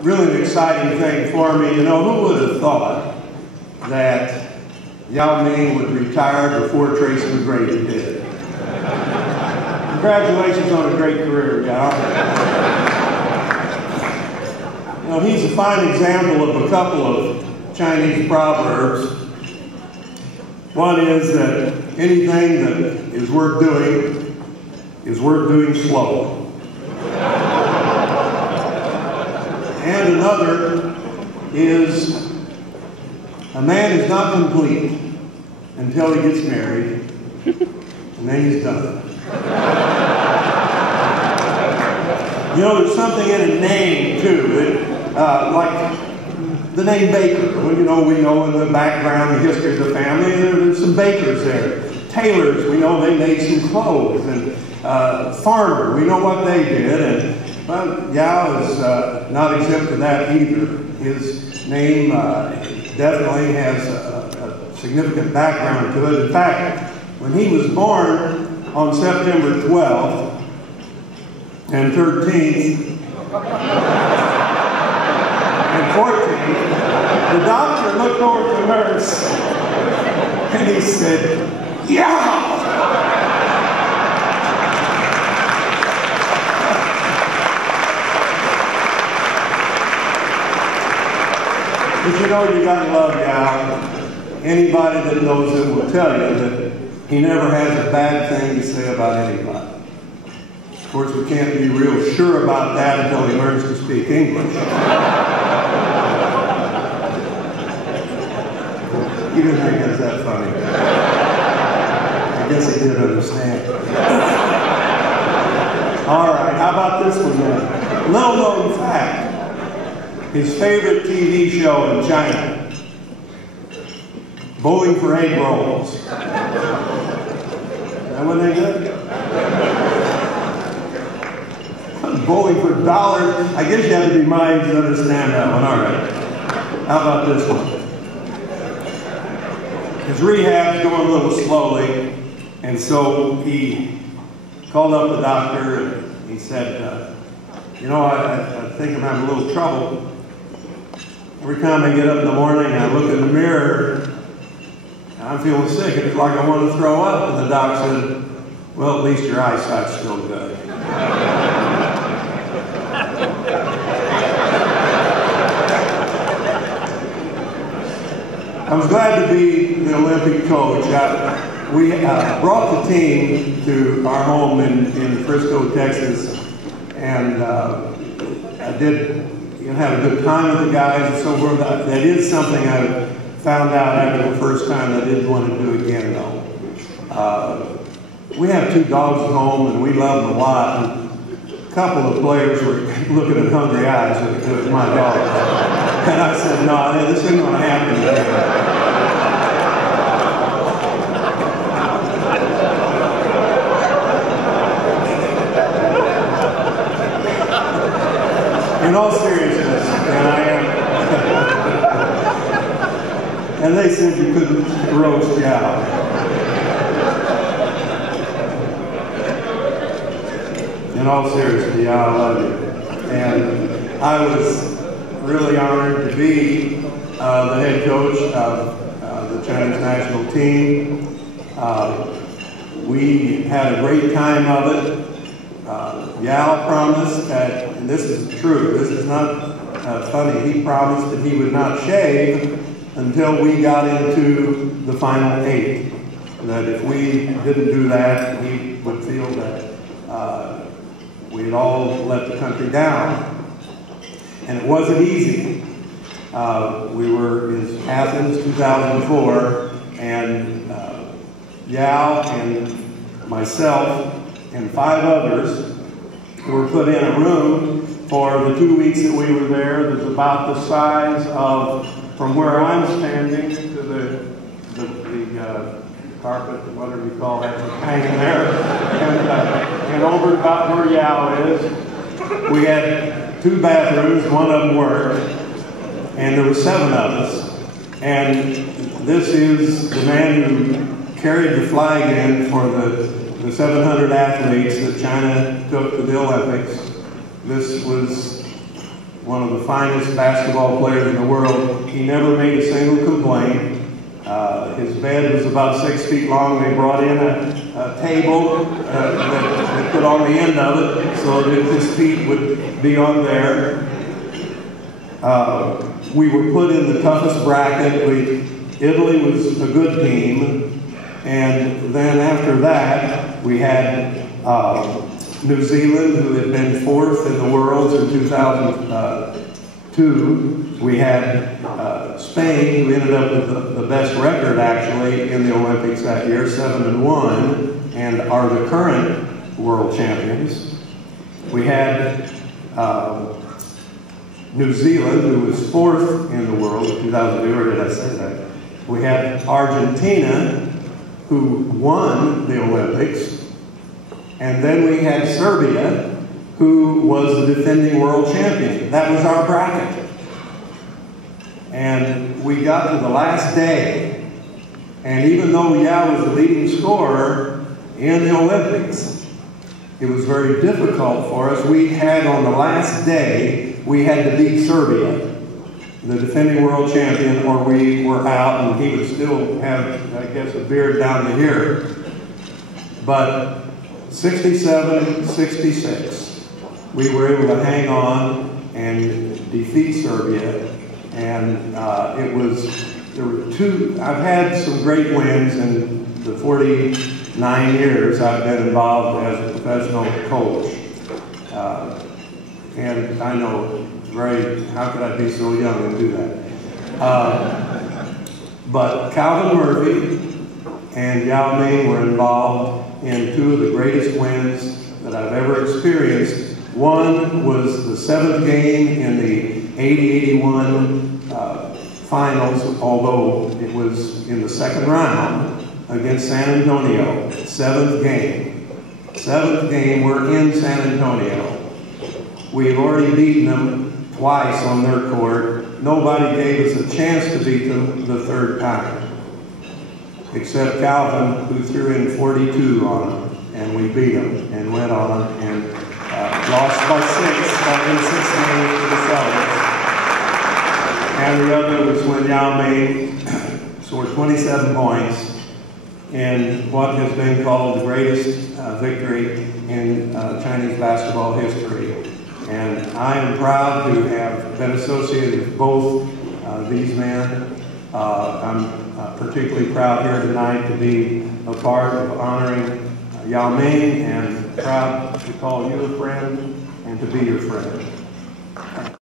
really an exciting thing for me. You know, who would have thought that Yao Ming would retire before Tracy McGrady did? Congratulations on a great career, Yao. You know, he's a fine example of a couple of Chinese proverbs. One is that anything that is worth doing slowly. And another is, a man is not complete until he gets married, and then he's done. You know, there's something in a name, too, that, like the name Baker. Well, you know, we know in the background, the history of the family, there's some bakers there. Tailors, we know they made some clothes. And farmer, we know what they did. And well, Yao is not exempt of that either. His name definitely has a significant background to it. In fact, when he was born on September 12th and 13th and 14th, the doctor looked over at the nurse and he said, "Yeah!" But you know, you gotta love Yao. Anybody that knows him will tell you that he never has a bad thing to say about anybody. Of course, we can't be real sure about that until he learns to speak English. He didn't think that's that funny. I guess he did understand. All right, how about this one then? Little known fact. His favorite TV show in China, Bowling for Egg Rolls. Is that what they did? Bowling for dollars. I guess you have to be mine to understand that one. All right. How about this one? His rehab's going a little slowly, and so he called up the doctor and he said, you know, I think I'm having a little trouble. Every time I get up in the morning, I look in the mirror, and I'm feeling sick. It's like I want to throw up. And the doc said, well, at least your eyesight's still good. I was glad to be the Olympic coach. We brought the team to our home in Frisco, Texas, and I did have a good time with the guys and so forth. That is something I found out after the first time I didn't want to do again, though. We have two dogs at home, and we love them a lot. And a couple of players were looking at hungry eyes with my dog. And I said, no, this isn't going to happen again. In all seriousness, and I am. And they said you couldn't roast Yao. In all seriousness, Yao, I love you. And I was really honored to be the head coach of the Chinese national team. We had a great time of it. Yao promised that, and this is true, this is not funny, he promised that he would not shave until we got into the final 8. That if we didn't do that, he would feel that we had all let the country down. And it wasn't easy. We were in Athens 2004, and Yao and myself and 5 others were put in a room for the 2 weeks that we were there. It was about the size of, from where I'm standing to the carpet, whatever you call that, hanging there, and over about where Yao is. We had 2 bathrooms, one of them worked, and there were 7 of us. And this is the man who carried the flag in for the 700 athletes that China took to the Olympics. This was one of the finest basketball players in the world. He never made a single complaint. His bed was about 6 feet long. They brought in a table that they put on the end of it so that his feet would be on there. We were put in the toughest bracket. Italy was a good team. And then after that, we had New Zealand, who had been 4th in the world in 2002. We had Spain, who ended up with the best record, actually, in the Olympics that year, 7-1, and are the current world champions. We had New Zealand, who was 4th in the world in 2002, or did I say that? We had Argentina, who won the Olympics. And then we had Serbia, who was the defending world champion. That was our bracket. And we got to the last day, and even though Yao was the leading scorer in the Olympics, it was very difficult for us. We had, on the last day, we had to beat Serbia, the defending world champion, or we were out, and he would still have, I guess, a beard down to here. But 67-66, we were able to hang on and defeat Serbia. And there were I've had some great wins in the 49 years I've been involved as a professional coach. And I know, how could I be so young and do that? But Calvin Murphy and Yao Ming were involved in 2 of the greatest wins that I've ever experienced. One was the 7th game in the 80-81 finals, although it was in the 2nd round against San Antonio. 7th game. 7th game, we're in San Antonio. We've already beaten them twice on their court. Nobody gave us a chance to beat them the 3rd time, except Calvin, who threw in 42 on them, and we beat them and went on them and lost by 6 in 6 games to the Celtics. And the other was when Yao Ming scored 27 points in what has been called the greatest victory in Chinese basketball history. And I am proud to have been associated with both these men. I'm particularly proud here tonight to be a part of honoring Yao Ming, and proud to call you a friend and to be your friend.